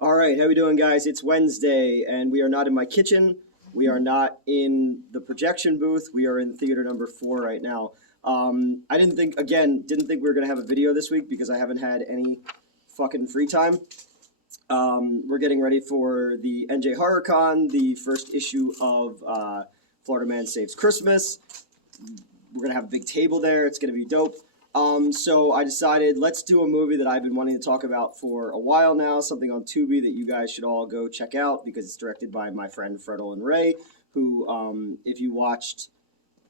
All right, how we doing, guys? It's Wednesday, and we are not in my kitchen. We are not in the projection booth. We are in theater number 4 right now. I didn't think we were gonna have a video this week because I haven't had any fucking free time. We're getting ready for the NJ HorrorCon, the first issue of Florida Man Saves Christmas. We're gonna have a big table there. It's gonna be dope. So I decided let's do a movie that I've been wanting to talk about for a while now, something on Tubi that you guys should all go check out because it's directed by my friend Fred Olen Rays, who, if you watched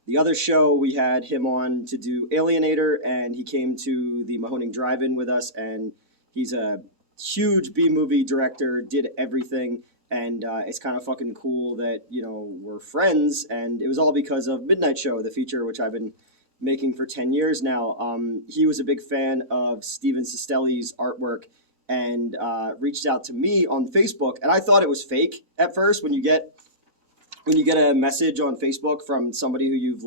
the other show, we had him on to do Alienator, and he came to the Mahoning Drive-In with us, and he's a huge B-movie director, did everything, and it's kind of fucking cool that, we're friends, and it was all because of Midnight Show, the feature, which I've been making for 10 years now. He was a big fan of Steven Sestelli's artwork and reached out to me on Facebook, and I thought it was fake at first when you get a message on Facebook from somebody who you've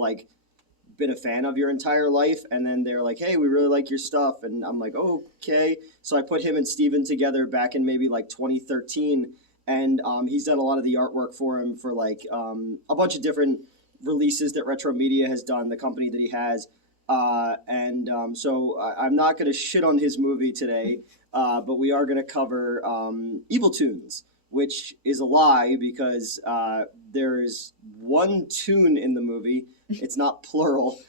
been a fan of your entire life, and then they're like, hey, we really like your stuff, and I'm like, oh, okay. So I put him and Steven together back in maybe 2013, and he's done a lot of the artwork for him for a bunch of different releases that Retro Media has done, the company that he has. So I'm not going to shit on his movie today, but we are going to cover Evil Toons, which is a lie because there is one toon in the movie. It's not plural.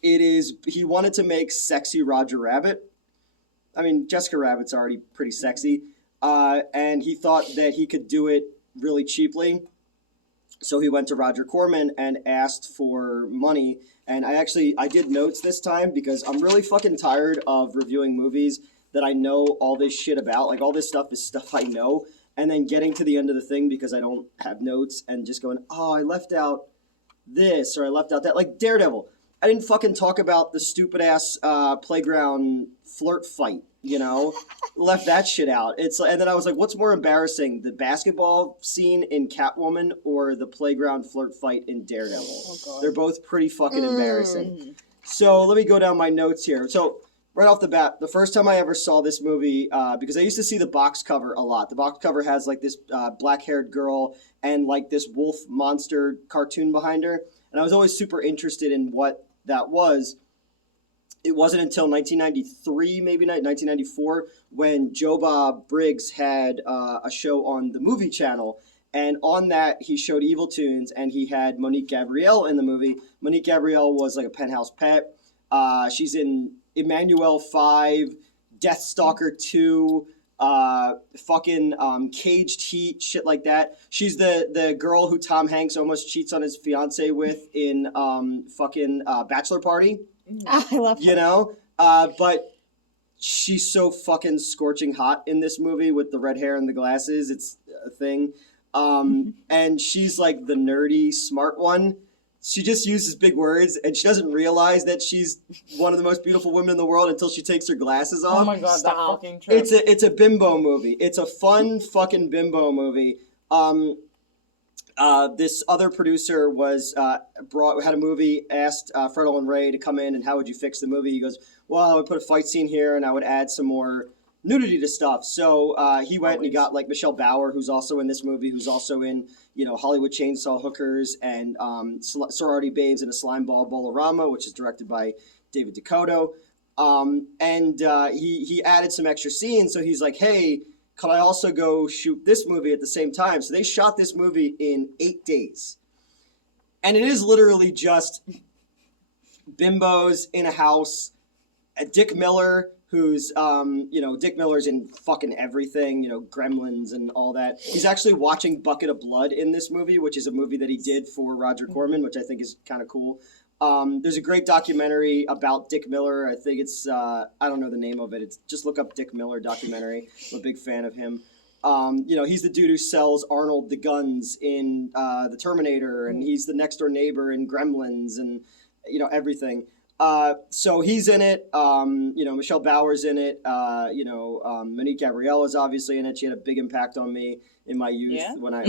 He wanted to make sexy Roger Rabbit. I mean, Jessica Rabbit's already pretty sexy. And he thought that he could do it really cheaply. So he went to Roger Corman and asked for money. And I did notes this time because I'm really fucking tired of reviewing movies that I know all this shit about. Like, all this stuff is stuff I know. And then getting to the end of the thing because I don't have notes and just going, oh, I left out this or I left out that. Like Daredevil. I didn't fucking talk about the stupid-ass playground flirt fight, Left that shit out. And then I was like, what's more embarrassing, the basketball scene in Catwoman or the playground flirt fight in Daredevil? Oh, God. They're both pretty fucking embarrassing. So let me go down my notes here. So right off the bat, the first time I ever saw this movie, because I used to see the box cover a lot. The box cover has this black-haired girl and this wolf monster cartoon behind her. And I was always super interested in what that was. It wasn't until 1993, maybe 1994, when Joe Bob Briggs had a show on the Movie Channel. And on that, he showed Evil Toons, and he had Monique Gabrielle in the movie. Monique Gabrielle was like a Penthouse pet. She's in Emmanuel 5, Deathstalker 2, Caged Heat, shit like that. She's the girl who Tom Hanks almost cheats on his fiance with in Bachelor Party. I love her. But she's so fucking scorching hot in this movie with the red hair and the glasses. It's a thing. And she's like the nerdy, smart one. She just uses big words, and she doesn't realize that she's one of the most beautiful women in the world until she takes her glasses off. Oh my God, that fucking true. It's a bimbo movie. It's a fun fucking bimbo movie. This other producer had a movie, asked Fred Olen Rays to come in, and how would you fix the movie? He goes, well, I would put a fight scene here, and I would add some more nudity to stuff. So he went and he got Michelle Bauer, who's also in this movie, who's also in Hollywood Chainsaw Hookers and Sorority Babes in a Slimeball Bolorama, which is directed by David Dakota. He added some extra scenes, so he's like, hey, could I also go shoot this movie at the same time? So they shot this movie in 8 days. And it is literally just bimbos in a house. Dick Miller, who's, Dick Miller's in fucking everything, Gremlins and all that. He's actually watching Bucket of Blood in this movie, which is a movie that he did for Roger Corman, which I think is kind of cool. There's a great documentary about Dick Miller. I think it's, I don't know the name of it. Just look up Dick Miller documentary. I'm a big fan of him. He's the dude who sells Arnold the guns in The Terminator, and he's the next door neighbor in Gremlins and, everything. So he's in it. Michelle Bauer's in it. Monique Gabrielle is obviously in it. She had a big impact on me in my youth when I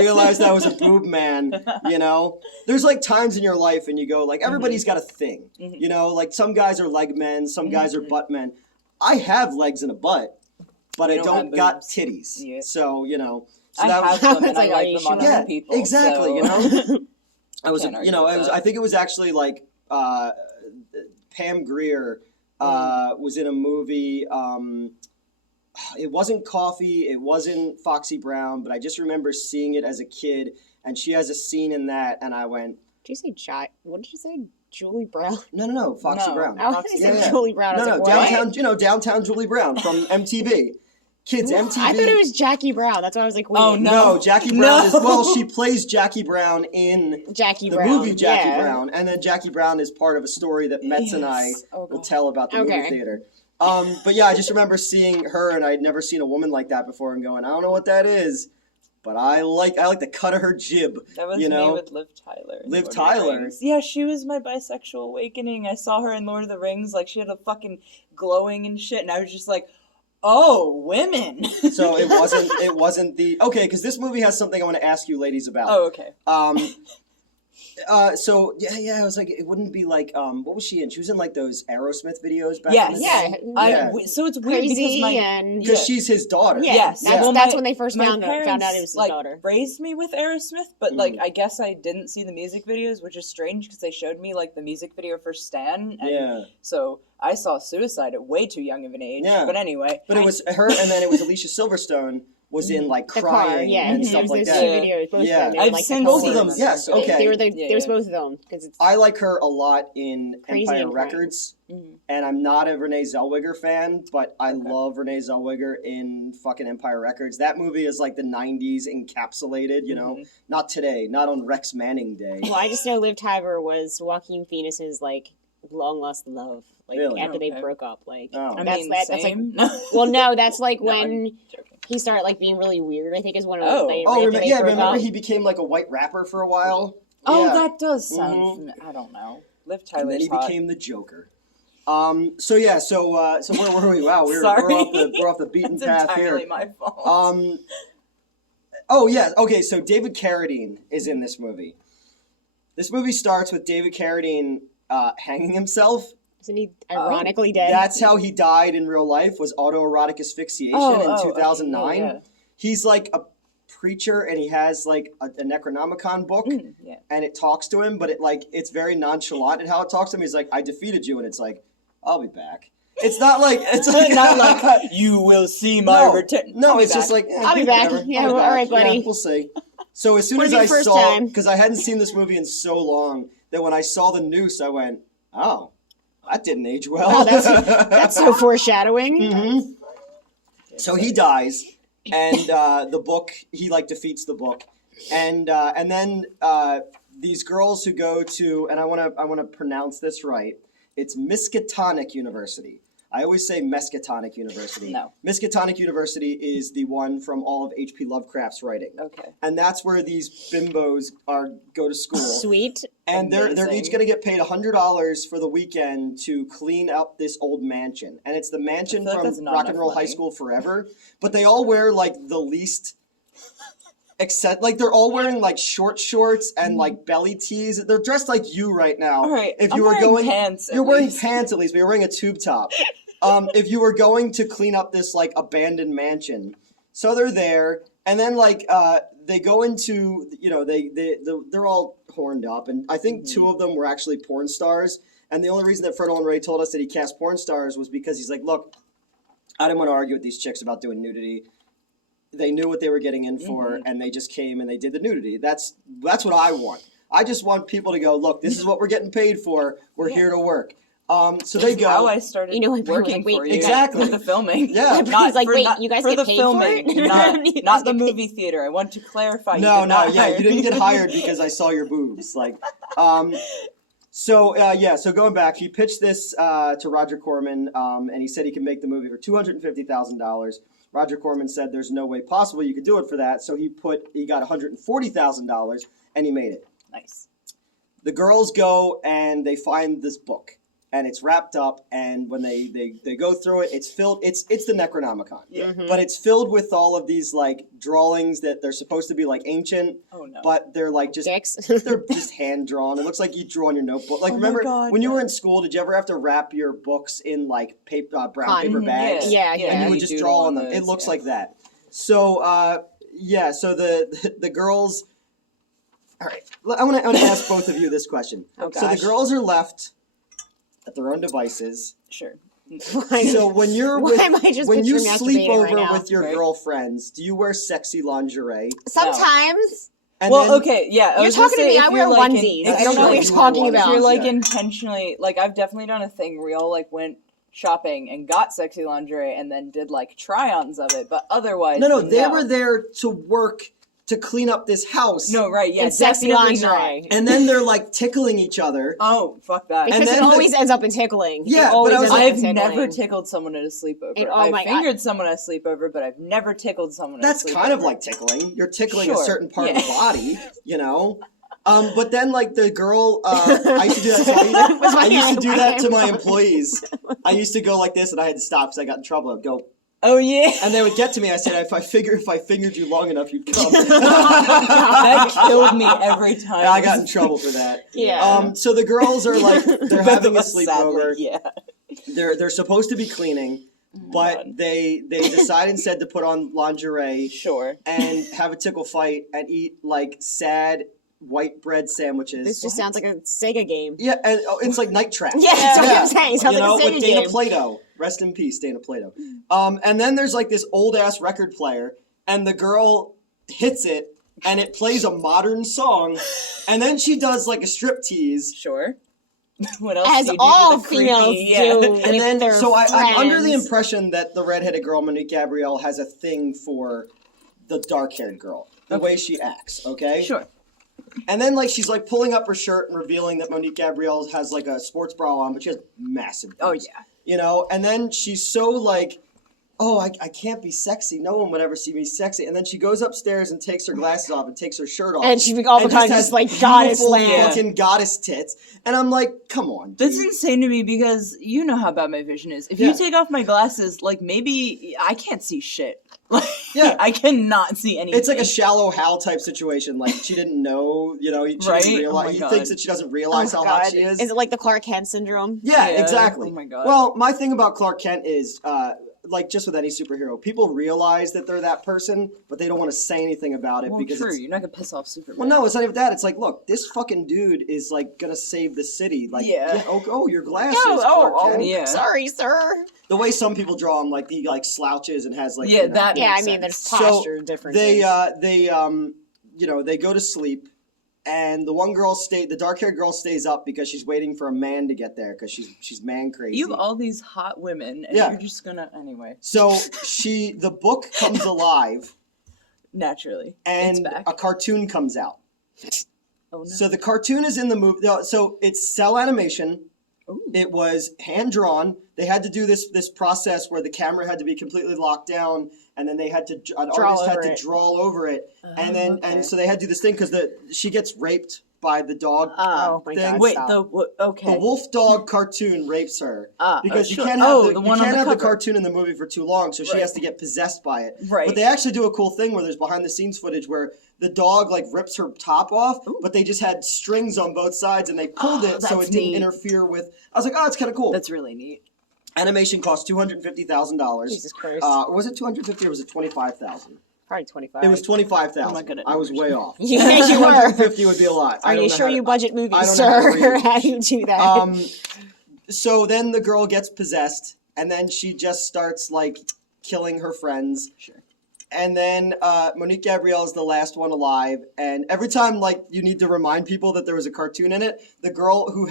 realized I was a boob man. There's times in your life and you go everybody's got a thing. Some guys are leg men, some guys are butt men. I have legs and a butt, but You I don't have don't got boobs. titties. Yeah. So, you know. So I that have was, them and It's I like, like are you them on sure? other people. exactly, so. you know. I was, Can't you know, argue I with was. that. I think it was actually like Pam Grier was in a movie. It wasn't Coffee. It wasn't Foxy Brown, but I just remember seeing it as a kid, and she has a scene in that, and I went, Did you say what did you say? Julie Brown? no, Foxy No. Brown. I was Foxy going to say Yeah. Julie Brown. I was No, like, what? downtown, downtown Julie Brown from MTV. Kids, MTV. I thought it was Jackie Brown. That's why I was like, wait. Oh, No, No. Jackie Brown is, well, No. she plays Jackie Brown in Jackie the Brown. movie Jackie yeah. Brown, and then Jackie Brown is part of a story that Metz and I Yes. Oh, will God. tell about the movie Okay. theater. But yeah, I just remember seeing her, and I'd never seen a woman like that before, and going, I don't know what that is, but I like the cut of her jib. That was you know? me with Liv Tyler. in Liv Lord of the Tyler? Rings. Yeah, she was my bisexual awakening. I saw her in Lord of the Rings, like she had a fucking glowing and shit, and I was just like, oh, women. So it wasn't the okay, because this movie has something I want to ask you ladies about. Oh, okay. So I was like, it wouldn't be like, what was she in? She was in like those Aerosmith videos back in the Yes. day. Yeah. So it's weird Crazy because my and Because she's his daughter. yeah, Yes. that's, Well, that's my- when they first my found out parents, it was his like, daughter. raised me with Aerosmith, but like I guess I didn't see the music videos, which is strange because they showed me like the music video for Stan, and Yeah. so I saw Suicide at way too young of an age. Yeah. But anyway, But it was her, and then it was Alicia Silverstone was in like The crying car, yeah, and there stuff was like those that. two Yeah. videos, both Yeah. of them. They were, I've like, seen the Both of covers. them, yes, They- okay. They were Yeah. there's both of them because it's I like her a lot in Crazy Empire and Crying. Records, Mhm. and I'm not a Renee Zellweger fan, but I Okay. love Renee Zellweger in fucking Empire Records. That movie is like the '90s encapsulated, you know, not today, not on Rex Manning Day. well, I just know Liv Tyler was Joaquin Phoenix's like long lost love, like Really? after they Okay. broke up. Like Oh. I that's mean, that. That's like same. well, no, that's like No, I'm when joking. he started like being really weird. I think is one of Oh. they, Oh, right after they broke remember up. he became like a white rapper for a while. Oh, Yeah. that does sound. Mhm. I don't know. Liv And Tyler's then he hot. became the Joker. So where were we? Wow, we're Sorry. we're off the beaten That's path entirely here. my fault. Oh yeah, okay. So David Carradine is in this movie. This movie starts with David Carradine hanging himself. Isn't he ironically dead? That's how he died in real life. Was autoerotic asphyxiation in 2009. Okay, yeah. He's like a preacher, and he has like a Necronomicon book, Yeah. and it talks to him, but it's very nonchalant in how it talks to him. He's like, "I defeated you," and it's like, "I'll be back." It's not like it's like Not like you will see my return. No, I'll be it's just back. like I'll be back. whatever. Yeah, I'll be well, back. all right, buddy. Yeah, we'll see. So as soon What'd as be I the first saw, time? because I hadn't seen this movie in so long, that when I saw the noose, I went, "Oh, that didn't age well." Oh, that's so foreshadowing. Mhm. So he dies, and the book he defeats the book, and then these girls who go to, and I want to pronounce this right. It's Misketonic University. I always say Misketonic University. No. Misketonic University is the one from all of H.P. Lovecraft's writing, Okay. and that's where these bimbos go to school. Sweet. And they're Amazing. each going to get paid $100 for the weekend to clean up this old mansion. And it's the mansion I feel like from that's not Rock and enough Roll High money. School Forever. But they all wear the least except they're all wearing short shorts and belly tees. They're dressed like you right now. All right. If I'm you were wearing going pants. at you're wearing least. pants at least, but you're wearing a tube top. If you were going to clean up this abandoned mansion. So they're there, and then they go into they're all horned up, and I think two of them were actually porn stars. And the only reason that Fred Olen Rays told us that he cast porn stars was because he's like, look, I didn't want to argue with these chicks about doing nudity. They knew what they were getting in for, and they just came and they did the nudity. That's what I want. I just want people to go, look, this is what we're getting paid for. We're here to work. So they go. How I started You know, my brain was working like, wait, for you. Exactly. For the filming. Yeah. My brain's like, wait, not- you guys for get the paid for filming, it? not, You guys not the get paid. movie theater. I want to clarify. You No, did not hire you didn't me. get hired because I saw your boobs. So going back, he pitched this to Roger Corman, and he said he could make the movie for $250,000. Roger Corman said there's no way possible you could do it for that, so he got $140,000, and he made it. Nice. The girls go and they find this book, and it's wrapped up, and when they go through it, it's filled. It's the Necronomicon, but it's filled with all of these like drawings that they're supposed to be like ancient, but they're like just they're just hand drawn. It looks like you drew on your notebook. Like remember when you were in school, did you ever have to wrap your books in like brown paper bags? Yeah. And you would just draw on them. It looks like that. So so the girls. All right, I want to ask both of you this question. So the girls are left at their own devices. Sure. So when you're when you sleep over right with your girlfriends, do you wear sexy lingerie? Sometimes. And Well, then, okay, yeah. You're talking to me. I wear onesies. I don't know what you're talking If about. you're like intentionally, like I've definitely done a thing where we all like went shopping and got sexy lingerie and then did like try-ons of it, but otherwise No, they were there to work to clean up this house. No, right, yeah, It's sexy definitely lingerie. not. And then they're like tickling each other. Oh, fuck that. Because And it then always ends up in tickling. Yeah, It always but I was ends up I've in never tickling. tickled someone at a sleepover. Oh I've my God. fingered someone at a sleepover, but I've never tickled someone That's at a sleepover. kind of like tickling. You're tickling a Sure, certain part of yeah. the body, you know? But then, like, the girl, I used to do that to I used to do that to my employees. I used to go like this, and I had to stop because I got in trouble. I'd go, Oh, yeah. and they would get to me. I said, if I fingered you long enough, you'd come. That killed me every time. I got in trouble for that. Yeah. So the girls are like, they're having a sleepover. Sadly, yeah. They're supposed to be cleaning, but they decide instead to put on lingerie Sure. and have a tickle fight and eat like sad white bread sandwiches. This just sounds like a Sega game. Yeah, and it's like Night Trap. Yeah, that's what I'm saying. Sounds you know, like a Sega with Dana game. Plato. Rest in peace, Dana Plato. And then there's like this old ass record player, and the girl hits it, and it plays a modern song, and then she does like a strip tease. Sure. What else As do you do all with the creepy- females yeah. do. And then, their so I'm under the friends. impression that the redheaded girl, Monique Gabrielle, has a thing for the dark-haired girl, the way she acts. Okay. Sure. And then, like, she's, like, pulling up her shirt and revealing that Monique Gabrielle has, like, a sports bra on, but she has massive boobs. Oh, yeah. You know? And then she's so, like, oh, I can't be sexy. No one would ever see me sexy. And then she goes upstairs and takes her glasses off and takes her shirt off. And she all and becomes just like goddess beautiful land. fucking goddess tits. And I'm like, come on, dude. That's insane to me because you know how bad my vision is. If you take off my glasses, like maybe I can't see shit. Like, Yeah. I cannot see anything. It's like a shallow Hal type situation. Like, she didn't know, you know, she Right? didn't realize. Oh my he God. thinks that she doesn't realize how hot she is. Is it like the Clark Kent syndrome? Yeah, Yeah. exactly. Oh my God. Well, my thing about Clark Kent is, like, just with any superhero, people realize that they're that person, but they don't want to say anything about it well, because true. it's, You're not gonna piss off Superman. well, no, it's not even that. It's like, look, this fucking dude is like gonna save the city. Like, Yeah. oh, your glasses, Oh, Clark Kent. Yeah. sorry, sir. The way some people draw him, like he like slouches and has like Yeah, you know, that- Yeah, I makes mean, sense. there's posture differences. they go to sleep, and the one girl the dark-haired girl stays up because she's waiting for a man to get there because she's man crazy. You have all these hot women, and Yeah. you're just gonna anyway. So the book comes alive, Naturally, and it's back. a cartoon comes out. Oh no. So the cartoon is in the movie. So it's cell animation. Ooh. It was hand drawn. They had to do this process where the camera had to be completely locked down, and then they had to an Draw artist had over to it. draw over it, and then okay. and so they had to do this thing because she gets raped by the dog. Oh my thing. god! Wait, stop. okay. The wolf dog cartoon rapes her because you sure. can't have Oh, the the one you on can't the have the cover. cartoon in the movie for too long, so she Right. has to get possessed by it. Right. But they actually do a cool thing where there's behind the scenes footage where the dog like rips her top off, but they just had strings on both sides and they pulled it so that's it didn't neat. interfere with. I was like, oh, that's kind of cool. That's really neat. Animation cost $250,000. Jesus Christ! Or was it 250 or was it 25,000? Probably 25. It was 25,000. I'm not good at I was numbers. way off. Yeah, you were. 250 would be a lot. I Are don't you know sure how you to- budget I movies, don't know how to sir? read. How do you do that? So then the girl gets possessed, and then she just starts like killing her friends. Sure. And then Monique Gabrielle is the last one alive. And every time like you need to remind people that there was a cartoon in it, the girl who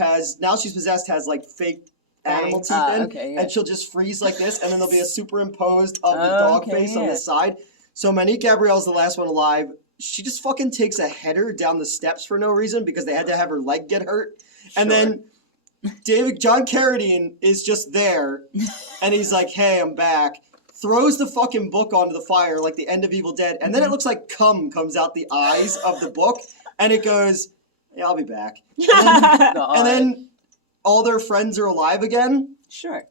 she's possessed has like fake animal teeth in, okay, yeah. and she'll just freeze like this, and then there'll be a superimposed of the dog Okay, face on yeah. the side. So Monique Gabrielle's the last one alive. She just fucking takes a header down the steps for no reason because they had to have her leg get hurt. And then John Carradine is just there, and he's like, hey, I'm back. Throws the fucking book onto the fire like the end of Evil Dead, and then it looks like cum comes out the eyes of the book, and it goes, yeah, I'll be back. And then all their friends are alive again, Sure.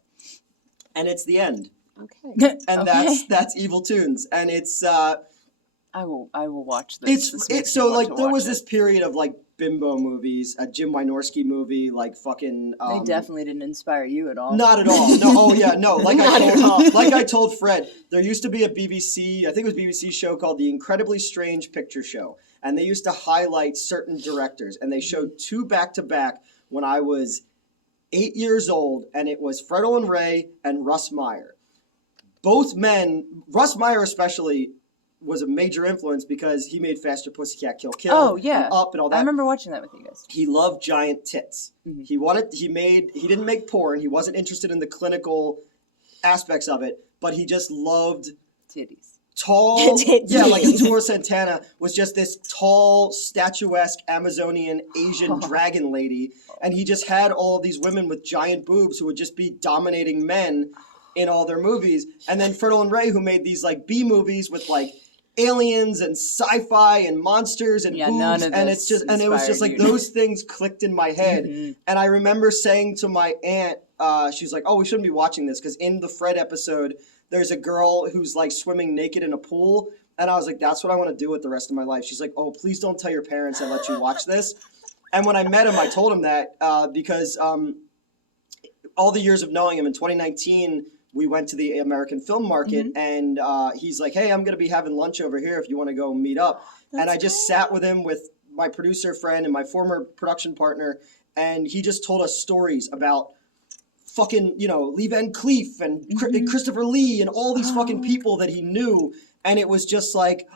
and it's the end. Okay. And Okay. that's Evil Toons, and it's I will watch this. This makes it's me so want like to there watch was it. this period of like Bimbo movies, a Jim Wynorski movie, like fucking. They definitely didn't inspire you at all. Not at all. No. Oh yeah. No. Like Not at all. I told Fred, there used to be a BBC, I think it was BBC show called The Incredibly Strange Picture Show, and they used to highlight certain directors, and they showed two back to back when I was 8 years old, and it was Fred Olen Rays and Russ Meyer. Both men, Russ Meyer especially, was a major influence because he made Faster Pussycat Kill Kill. Oh, yeah. and Up and all that. I remember watching that with you guys. He loved giant tits. Mhm. He didn't make porn. He wasn't interested in the clinical aspects of it, but he just loved Titties. tall. Titties. Yeah, like Arturo Santana was just this tall, statuesque Amazonian Asian dragon lady, and he just had all of these women with giant boobs who would just be dominating men in all their movies. And then Fred Olen Rays, who made these like B movies with like aliens and sci-fi and monsters and Yeah, boobs, none of and this it's just and it was just like inspired you. those things clicked in my head. Mhm. And I remember saying to my aunt, she was like, "Oh, we shouldn't be watching this because in the Fred episode, there's a girl who's like swimming naked in a pool." And I was like, "That's what I want to do with the rest of my life." She's like, "Oh, please don't tell your parents I let you watch this." And when I met him, I told him that because all the years of knowing him in 2019. We went to the American Film Market, and he's like, "Hey, I'm going to be having lunch over here if you want to go meet up." And I just sat with him with my producer friend and my former production partner, and he just told us stories about fucking, Lee Van Cleef and Christopher Lee and all these fucking people that he knew. And it was just like,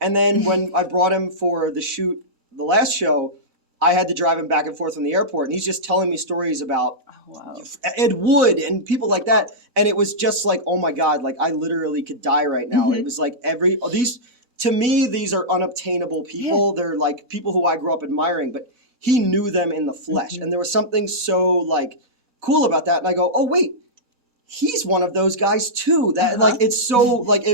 and then when I brought him for the shoot, the last show, I had to drive him back and forth from the airport, and he's just telling me stories about Wow. Ed Wood and people like that, and it was just like, oh my god, like I literally could die right now. It was like to me these are unobtainable people. They're like people who I grew up admiring, but he knew them in the flesh, and there was something so like cool about that. And I go, oh wait, he's one of those guys too. That like it's so like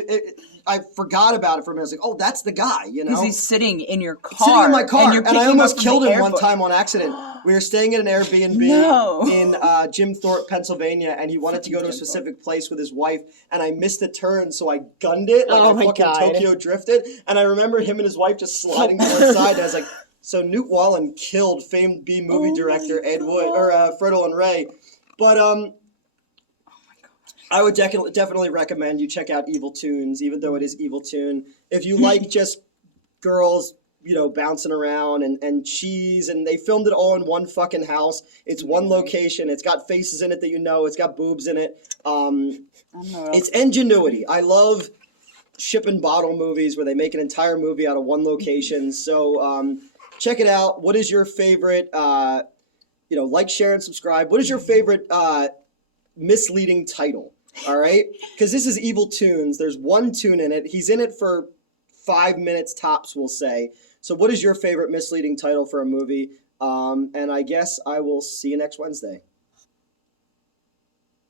I forgot about it for a minute. I was like, oh, that's the guy, Because he's sitting in your car. Sitting in my car, you're and I picking almost up from killed the him one airport. time on accident. We were staying at an Airbnb No. in Jim Thorpe, Pennsylvania, and he wanted to go to a specific place with his wife, and I missed a turn, so I gunned it. Like Oh I my fucking God. Tokyo drifted, and I remember him and his wife just sliding to the side, and I was like, so Newt Wallen killed famed B movie director Ed Wood, or Fred Olen Rays. But I would definitely recommend you check out Evil Toons, even though it is Evil Toon. If you like just girls, bouncing around and cheese, and they filmed it all in one fucking house. It's one location. It's got faces in it that it's got boobs in it. It's ingenuity. I love ship and bottle movies where they make an entire movie out of one location. So check it out. What is your favorite, like, share, and subscribe. What is your favorite misleading title? All right? Because this is Evil Toons. There's one toon in it. He's in it for 5 minutes tops, we'll say. So what is your favorite misleading title for a movie? And I guess I will see you next Wednesday.